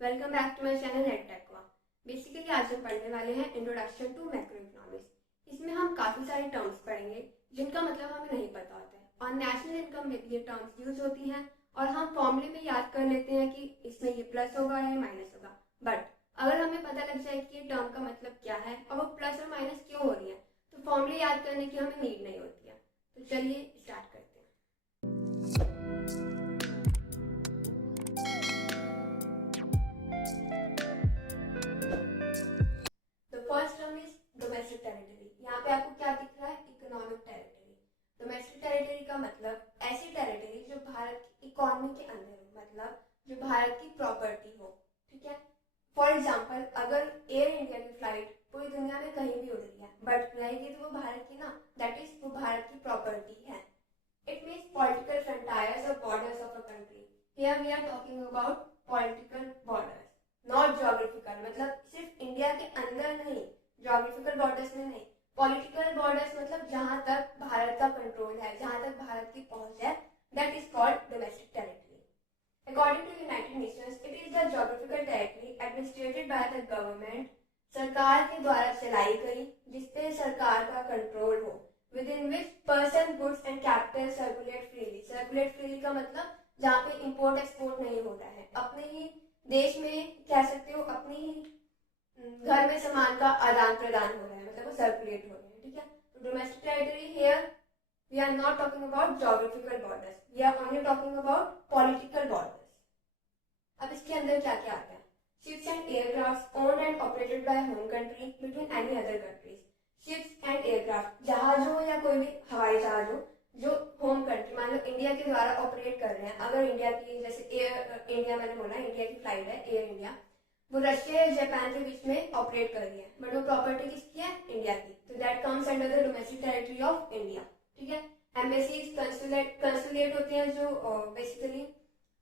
Welcome back to my channel एडटेकवा। Basically आज हम पढ़ने वाले हैं इंट्रोडक्शन टू मैक्रो इकोनॉमिक्स। इसमें हम काफ़ी सारे टर्म्स पढ़ेंगे जिनका मतलब हमें नहीं पता होता है और नेशनल इनकम में ये टर्म्स यूज होती हैं और हम फॉर्मूले में याद कर लेते हैं कि इसमें ये प्लस होगा या माइनस होगा। बट अगर हमें पता लग जाए कि ये टर्म का मतलब क्या है और वो प्लस और माइनस क्यों हो रही है तो फॉर्मूले याद करने की हमें नीड नहीं होती है। तो चलिए स्टार्ट करते हैं। First term is domestic territory. यहाँ पे आपको क्या दिख रहा है? Economic territory. डोमेस्टिक टेरिटरी का मतलब ऐसी टेरिटरी जो भारत की इकोनॉमी के अंदर हो, मतलब जो भारत की प्रॉपर्टी हो। ठीक है। फॉर एग्जाम्पल अगर एयर इंडिया की फ्लाइट पूरी दुनिया में कहीं भी उड़ रही है बट रहेगी तो वो भारत की ना, दैट इज वो भारत की प्रॉपर्टी है। इट मीन्स पॉलिटिकल फ्रंटायर्स और borders of a country. Here we are talking about political borders, not geographical. मतलब सिर्फ इंडिया के अंदर नहीं, ज्योग्राफिकल बॉर्डर्स में नहीं, पॉलिटिकल बॉर्डर्स मतलब जहां तक भारत का कंट्रोल है, जहां तक भारत की पहुंच है, that is called domestic territory. According to United Nations it is the geographical territory administered by the government, सरकार के द्वारा चलाई गई, जिसपे सरकार का कंट्रोल हो, within which person goods and capital circulate freely। circulate freely का मतलब जहाँ पे इंपोर्ट एक्सपोर्ट नहीं होता है, अपने ही देश में कह सकते हो, अपनी ही घर में सामान का आदान प्रदान हो रहा है, मतलब वो सर्कुलेट हो रहे हैं। ठीक है। तो domestic territory here we are not talking about geographical borders, we are only talking about political borders. अब इसके अंदर क्या क्या आता है? Ships and aircraft owned and operated by home country between any other countries. Ships and aircraft, जहाज हो या कोई भी हवाई जहाज हो जो होम कंट्री, मान लो इंडिया के द्वारा ऑपरेट कर रहे हैं। अगर इंडिया की, जैसे एयर इंडिया मैंने बोला, इंडिया की फ्लाइट है एयर इंडिया, वो रशिया या जापान के बीच में ऑपरेट कर रही है बट वो प्रॉपर्टी किसकी है? इंडिया की। तो that comes under the domestic territory of India. ठीक है। एम्बेसीज, कंसुलेट होते हैं जो बेसिकली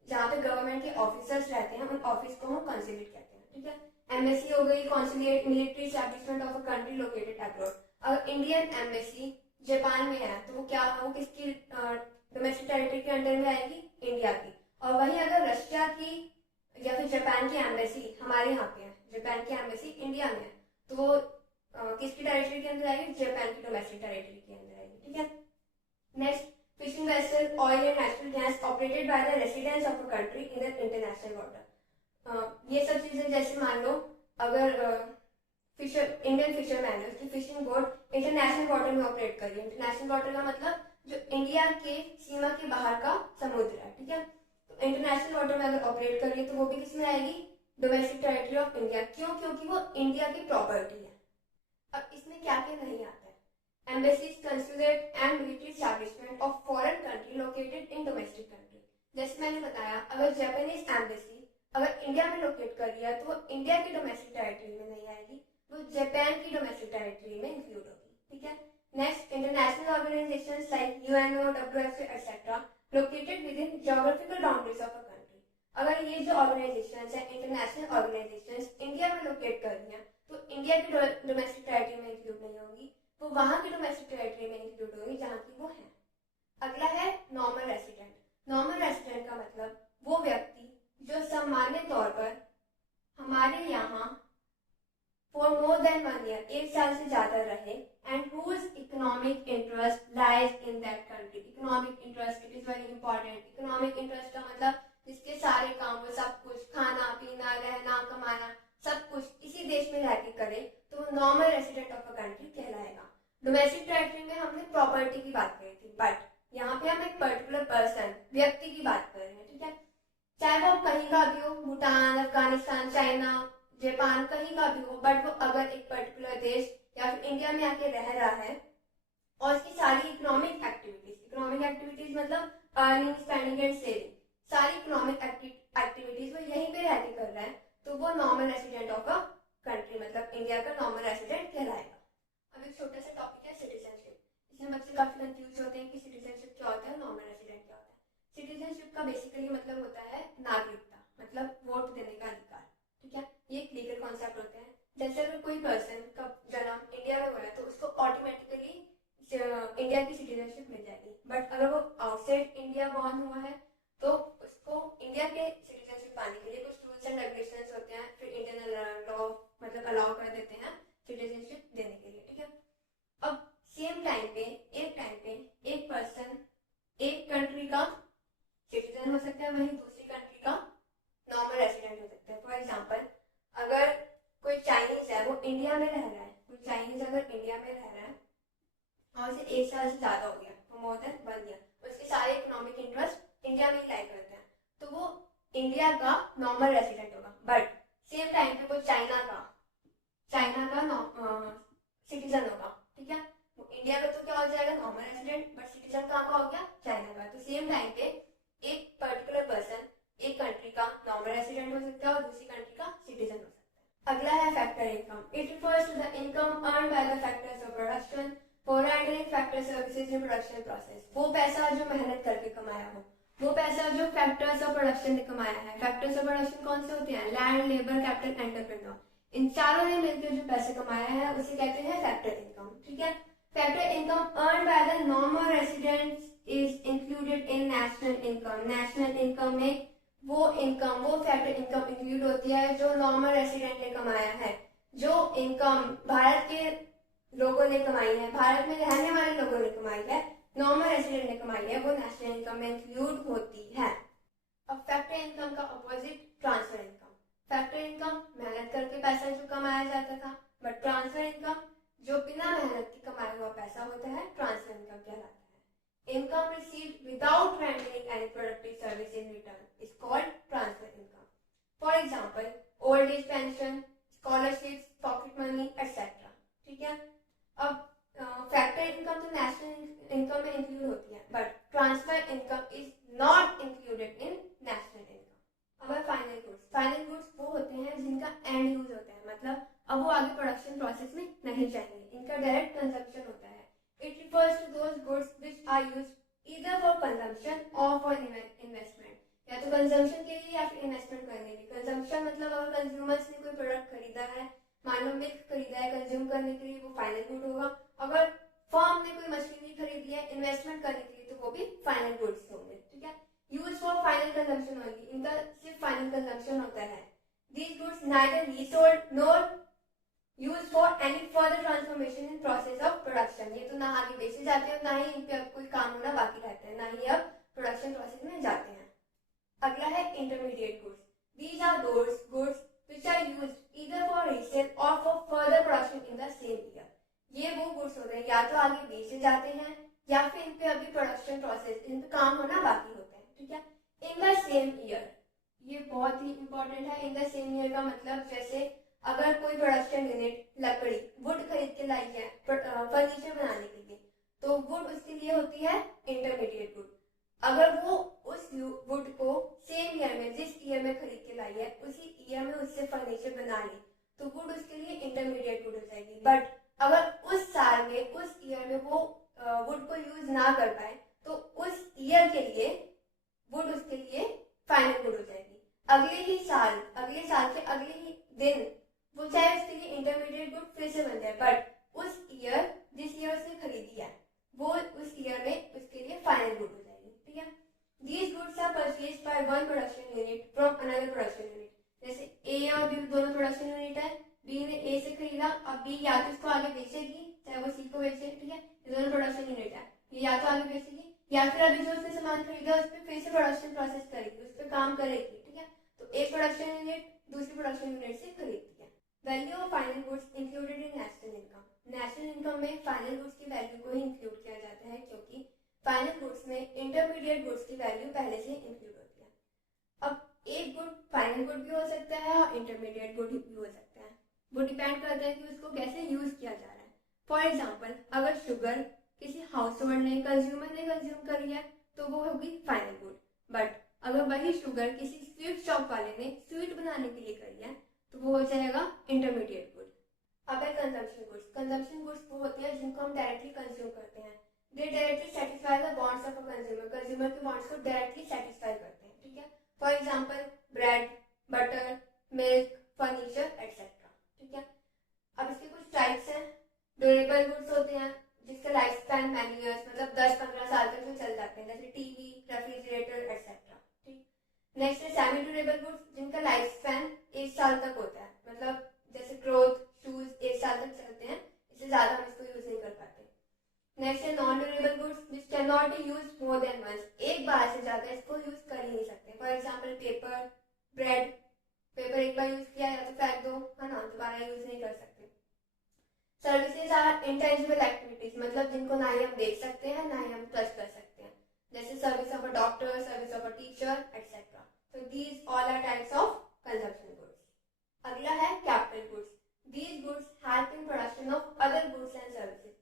जहाँ पे गवर्नमेंट के ऑफिसर्स रहते हैं, उन ऑफिस को हम कंसुलेट कहते हैं। ठीक है। एम्बेसी हो गई, consulate, military establishment of a country located abroad. अगर इंडियन एम्बेसी जापान में है तो वो क्या, वो किसकी डोमेस्टिक टेरिटरी के अंडर में आएगी? इंडिया की। और वही अगर रशिया की या फिर जापान की एम्बेसी हमारे यहाँ पे है, जापान की एम्बेसी इंडिया में है, तो वो किसकी टेरिटरी के अंदर आएगी? जापान की डोमेस्टिक टेरिटरी के अंदर आएगी। ठीक है। Next, fishing vessel, oil and natural gas operated by the residents of a country in the international water। ये सब चीजें जैसे मान लो अगर फिशर, इंडियन फिशरमैन है, उसकी फिशिंग बोट इंटरनेशनल वाटर में ऑपरेट कर रही है। इंटरनेशनल वाटर का मतलब जो इंडिया के सीमा के बाहर का समुद्र है। ठीक है। तो इंटरनेशनल वाटर में अगर ऑपरेट कर रही है तो वो भी किसमें आएगी? Domestic territory of India. क्यों? क्योंकि वो इंडिया की प्रॉपर्टी है। अब इसमें क्या क्या नहीं आता है? Embassies, consulate and military establishment of foreign country located in domestic country। जैसे मैंने बताया अगर जापानीज एम्बेसी अगर इंडिया में लोकेट कर रही है तो वो इंडिया की डोमेस्टिक टेरिटरी में नहीं आएगी, वो जापान की डोमेस्टिक टेरिटरी में इंक्लूड होगी। ठीक है। Next, international organisations like UNO, WHO etcetera located with in geographical boundaries of a country. अगर ये जो ऑर्गेनाइजेशंस है, इंटरनेशनल ऑर्गेनाइजेशंस इंडिया में लोकेट कर रही हैं तो इंडिया की डोमेस्टिक टेरिटरी में इंक्लूड नहीं होगी, वो वहां की डोमेस्टिक टेरिटरी में इंक्लूड होगी जहां की वो है। अगला है नॉर्मल रेसिडेंट। नॉर्मल रेसिडेंट का मतलब वो व्यक्ति जो सामान्य तौर पर हमारे यहाँ फॉर मोर देन 1 ईयर, 1 साल से ज्यादा रहे, and whose economic interest lies in that country. Economic interest, it is very important. Economic interest का मतलब जिसके सारे काम, वो सब कुछ, खाना पीना रहना कमाना सब कुछ इसी देश में रह के करे, तो वो normal resident of a country कहलाएगा। डोमेस्टिक टेरिटरी में हमने प्रॉपर्टी की बात करी थी बट यहाँ पे हम एक पर्टिकुलर पर्सन, व्यक्ति की बात कर रहे हैं। ठीक है। चाहे वो कहीं का भी हो, भूटान, अफगानिस्तान, चाइना, जापान, कहीं का भी हो, बट वो अगर एक पर्टिकुलर देश या फिर इंडिया में आके रह रहा है और इसकी सारी इकोनॉमिक एक्टिविटीज मतलब अर्निंग, स्पेंडिंग एंड सेविंग, सारी इकोनॉमिक एक्टिविटीज वो यहीं पे रह के कर रहा है, तो वो normal resident of a country मतलब इंडिया का नॉर्मल रेसिडेंट कहलाएगा। अब एक छोटा सा टॉपिक है सिटीजनशिप। इसमें बच्चे काफी कंफ्यूज होते हैं कि सिटीजनशिप क्या होता है, नॉर्मल रेसिडेंट क्या होता है। सिटीजनशिप का बेसिकली मतलब होता है नागरिकता, मतलब वोट देने का अधिकार। ठीक है। ये एक लीगल कॉन्सेप्ट होते हैं। जैसे अगर कोई पर्सन का जन्म इंडिया में हुआ है तो उसको ऑटोमेटिकली इंडिया की सिटीजनशिप मिल जाएगी, बट अगर वो आउटसाइड इंडिया बॉर्न हुआ है तो उसको इंडिया के मतलब अलाउ कर देते हैं सिटीजनशिप देने के लिए, ठीक है। अब सेम टाइम पे एक पर्सन एक कंट्री का सिटीजन हो सकता है, वहीं दूसरी कंट्री का नॉर्मल रेसिडेंट हो सकता है। फॉर एग्जाम्पल, अगर कोई चाइनीज है वो इंडिया में रह रहा है, कोई चाइनीज अगर इंडिया में रह रहा है और उसे 1 साल से ज्यादा हो गया, फॉर मोर देन 1 ईयर, उसके सारे इकोनॉमिक इंटरेस्ट इंडिया में ही लाई करते हैं, तो वो इंडिया का नॉर्मल रेसिडेंट होगा। बट सेम टाइम पे वो चाइना का सिटीजन होगा, ठीक है। वो इंडिया का तो क्या हो जाएगा, नॉर्मल रेसिडेंट, बट सिटीजन कहाँ का हो गया, चाइना का। तो सेम टाइम पे एक पर्टिकुलर पर्सन एक कंट्री का नॉर्मल रेसिडेंट हो सकता है और दूसरी कंट्री का सिटीजन हो सकता है। अगला है factor income. It refers to the income earn by the factors of production for handling factor services in production process. वो पैसा जो मेहनत करके कमाया हो, वो पैसा जो फैक्टर्स ऑफ प्रोडक्शन ने कमाया है। फैक्टर्स ऑफ प्रोडक्शन कौन से होते हैं, लैंड, लेबर, कैपिटल, एंटरप्रेन्योर, इन चारों ने मिलकर जो पैसे कमाया है उसे कहते हैं फैक्टर इनकम, ठीक है। Factor income earn by the normal residents is included in national income. National income में वो फैक्टर इनकम इंक्लूड होती है जो नॉर्मल रेसिडेंट ने कमाया है। जो इनकम भारत के लोगों ने कमाई है, भारत में रहने वाले लोगों ने कमाई है, नॉर्मल रेसिडेंट ने कमाई है, वो नेशनल इनकम में इंक्लूड होती है। अब फैक्टर इनकम का opposite transfer income. Factor income मेहनत करके पैसा जो कमाया जाता था, बट ट्रांसफर इनकम जो बिना मेहनत के कमाया हुआ पैसा होता है, ट्रांसफर इनकम कहलाता है। Income received without rendering any productive service in return is called transfer income. For example, old age pension, scholarships, pocket money etcetera, ठीक है। अब फैक्टर इनकम तो नेशनल इनकम में इंक्लूड होती है, but transfer income is not included in national income. अब final goods. Final goods वो होते हैं जिनका एंड यूज होता है, मतलब अब वो आगे प्रोडक्शन प्रोसेस में नहीं जाएंगे, इनका डायरेक्ट कंजप्शन होता है। It refers to those goods which are used either for consumption और फॉर इन्वेस्टमेंट, या तो कंजम्पशन के लिए या फिर इन्वेस्टमेंट करने के लिए। कंजम्पशन मतलब अगर कंज्यूमर्स ने कोई प्रोडक्ट खरीदा है, मान लो मिल्क खरीदा है कंज्यूम करने के लिए, वो फाइनल गुड होगा। अगर फर्म ने कोई मशीनरी खरीदी है इन्वेस्टमेंट करने के लिए, तो वो भी फाइनल गुड्स होंगे, ठीक है। Use for final consumption only, इनका सिर्फ फाइनल कंजम्पशन होता है। These goods neither resold nor used for any further transformation in process of production। ये तो ना आगे बेचे जाते हैं, ना ही इन पे अब कोई काम होना बाकी रहता है, ना ही अब प्रोडक्शन प्रोसेस में जाते हैं। अगला है intermediate goods. These are those goods which are used either for resale or for further production in the same year। ये वो गुड्स होते हैं या तो आगे बेचे जाते हैं या फिर इन पे अभी प्रोडक्शन प्रोसेस, इन पे काम होना बाकी होता है, ठीक है। इन द सेम ईयर, ये बहुत ही इंपॉर्टेंट है। इन द सेम ईयर का मतलब जैसे अगर कोई प्रोडक्शन यूनिट लकड़ी, वुड खरीद के लाई है फर्नीचर बनाने के लिए, तो वुड उसके लिए होती है इंटरमीडिएट वुड। अगर वो उस वुड को सेम ईयर में, जिस ईयर में खरीद के लाई है, उसी ईयर में उससे फर्नीचर बना ली, तो वुड उसके लिए इंटरमीडिएट वुड हो जाएगी। बट अगर उस साल में, उस ईयर में वो वुड को यूज ना कर पाए, तो उस ईयर के लिए वुड उसके लिए फाइनल वुड हो जाएगी। अगले साल के अगले ही दिन वो चाहे उसके लिए इंटरमीडिएट वुड फिर से बन जाए, बट उस ईयर, जिस ईयर उसने खरीदी है, वो उस ईयर में उसके लिए फाइनल वुड हो जाएगी, ठीक है। These goods are purchased by one production unit from another production unit। जैसे ए और बी दोनों प्रोडक्शन यूनिट है, बी ने ए से खरीदा, अब बी या तो इसको आगे बेचेगी, चाहे वो सी को बेचे, ठीक है। ये दोनों प्रोडक्शन यूनिट है, ये या तो आगे बेचेगी या फिर अभी जो उसने सामान खरीदा उस पर फिर से प्रोडक्शन प्रोसेस करेगी, उस पर काम करेगी, ठीक है। तो एक प्रोडक्शन यूनिट दूसरी प्रोडक्शन यूनिट से खरीदती है। Value of final goods included in national income. National income में फाइनल गुड्स की वैल्यू को ही इंक्लूड किया जाता है, क्योंकि फाइनल गुड्स में इंटरमीडिएट गुड्स की वैल्यू पहले से इंक्लूड होती है। अब एक गुड फाइनल गुड भी हो सकता है और इंटरमीडिएट गुड भी हो सकता है, वो डिपेंड करता है कि उसको कैसे यूज किया जा रहा है। फॉर एग्जाम्पल, अगर शुगर किसी हाउस होल्ड ने, कंज्यूमर ने कंज्यूम करी है, तो वो होगी फाइनल गुड। बट अगर वही शुगर किसी स्वीट शॉप वाले ने स्वीट बनाने के लिए करी है, तो वो हो जाएगा इंटरमीडिएट गुड। अब है कंजम्पशन गुड्स। कंजम्पशन गुड्स वो होते हैं जिनको हम डायरेक्टली कंज्यूम करते हैं। दे directly satisfy the wants of a consumer. Consumer के वांट्स को डायरेक्टली सेटिस्फाई करते हैं, ठीक है। For example, bread, butter, milk, furniture etcetera, ठीक है। अब इसके कुछ टाइप्स हैं। ड्यूरेबल गुड्स होते हैं जिसका लाइफ स्पैन मैनी इयर्स, मतलब 10-15 साल तक जो चल जाते हैं, जैसे टीवी, रेफ्रिजरेटर एक्सेट्रा, ठीक। नेक्स्ट है सेमी ड्यूरेबल गुड्स जिनका लाइफ स्पैन 1 साल तक होता है, मतलब जैसे क्लोथ, ब्रेड, पेपर एक बार यूज किया या तो फेंक दो, है ना, दोबारा यूज नहीं कर सकते। सर्विसेज आर इंटेंजिबल एक्टिविटीज, मतलब जिनको ना ही हम देख सकते हैं ना ही हम टच कर सकते हैं, जैसे service of a doctor, service of a teacher etcetera. तो these all are types of consumption goods. अगला है capital goods. These goods help in production of other goods and services.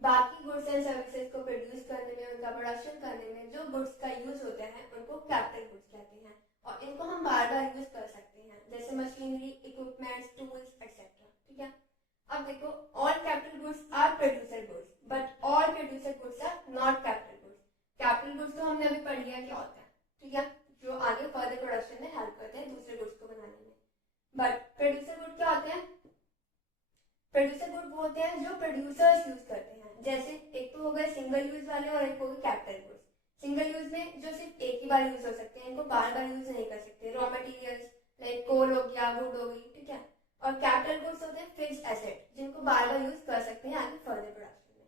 बाकी गुड्स एंड सर्विसेज को produce करने में, उनका production करने में जो गुड्स का यूज होता है उनको कैपिटल गुड्स कहते हैं, और इनको हम बार बार यूज कर सकते हैं, जैसे मशीनरी, इक्विपमेंट्स, टूल्स एक्सेट्रा। ठीक है, अब देखो, all capital goods are producer goods but all producer goods are not capital goods. Capital goods तो हमने अभी पढ़ लिया क्या होता है, ठीक है, जो आगे फर्दर प्रोडक्शन में हेल्प करते हैं दूसरे गुड्स को बनाने में। बट प्रोड्यूसर गुड क्या होते हैं? प्रोड्यूसर गुड वो होते हैं जो प्रोड्यूसर्स यूज करते हैं, जैसे एक तो हो गए सिंगल यूज वाले और एक हो गए कैपिटल गुड्स। सिंगल यूज में जो सिर्फ एक ही बार यूज हो सकते हैं, इनको बार बार यूज नहीं कर सकते, रॉ मटेरियल्स लाइक कोल हो गया, वुड हो गई, ठीक है। और कैपिटल गुड्स होते हैं फिक्स्ड एसेट, जिनको बार बार यूज कर सकते हैं आगे फर्दर प्रोडक्शन में।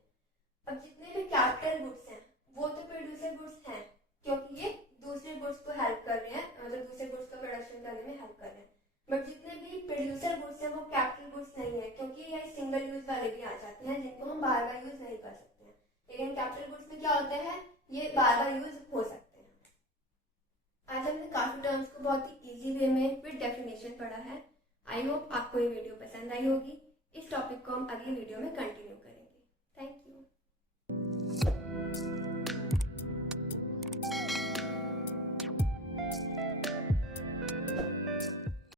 अब जितने भी कैपिटल गुड्स हैं वो तो प्रोड्यूसर गुड्स हैं, क्योंकि ये दूसरे गुड्स को हेल्प कर रहे हैं, मतलब दूसरे गुड्स का प्रोडक्शन करने में हेल्प कर रहे हैं। बट जितने भी प्रोड्यूसर गुड्स हैं वो कैपिटल गुड्स नहीं है, क्योंकि ये सिंगल यूज वाले भी आ जाते हैं जिनको हम बार बार यूज नहीं कर सकते हैं। लेकिन कैपिटल गुड्स में क्या होता है, ये बार बार यूज हो सकते हैं। आज हमने काफी टर्म्स को बहुत ही इजी वे में विद डेफिनेशन पढ़ा है। आई होप आपको ये वीडियो पसंद आई होगी। इस टॉपिक को हम अगली वीडियो में कंटिन्यू करेंगे। Thank you.